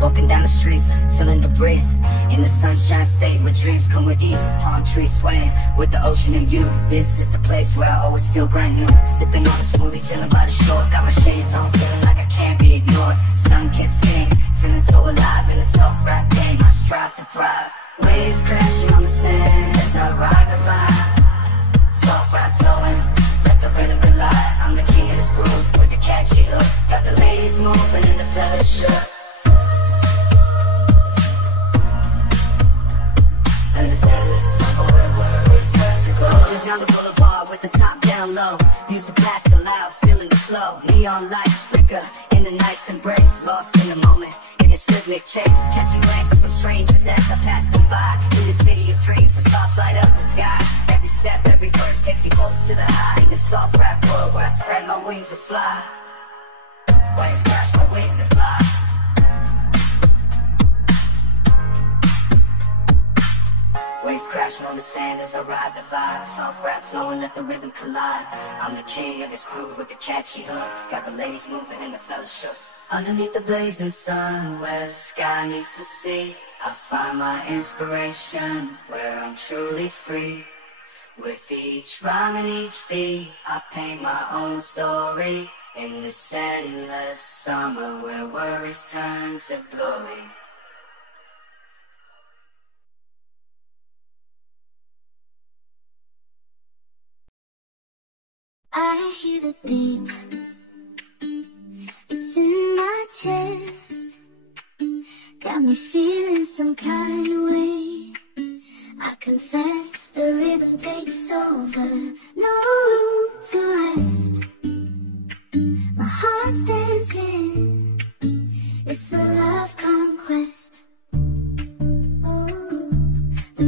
Walking down the streets, feeling the breeze, in the sunshine state where dreams come with ease. Palm trees swaying with the ocean in view. This is the place where I always feel brand new. Sipping on a smoothie, chilling by the shore. Got my shades on, feeling like I can't be ignored. Sun-kissed skin, feeling so alive in a soft rap game. I strive to thrive. Waves crashing on the sand as I ride the vibe. Soft rap flowing, let the rhythm collide. I'm the king of this groove with the catchy hook. Got the ladies moving and the fellas shook. On the boulevard with the top down low, music blasting loud, feeling the flow. Neon lights flicker in the night's embrace, lost in the moment in this rhythmic chase. Catching glances from strangers as I pass them by. In the city of dreams, where stars light up the sky. Every step, every verse takes me close to the high. In this soft rap world where I spread my wings and fly. Waves crash, my wings and fly. Waves crashing on the sand as I ride the vibe. Soft rap flowing, let the rhythm collide. I'm the king of this groove with the catchy hook. Got the ladies moving and the fellas shook. Underneath the blazing sun, where the sky meets the sea, I find my inspiration, where I'm truly free. With each rhyme and each beat, I paint my own story. In this endless summer, where worries turn to glory. I hear the beat, it's in my chest. Got me feeling some kind of way. I confess the rhythm takes over, no room to rest. My heart's dancing, it's a love conquest. Oh, the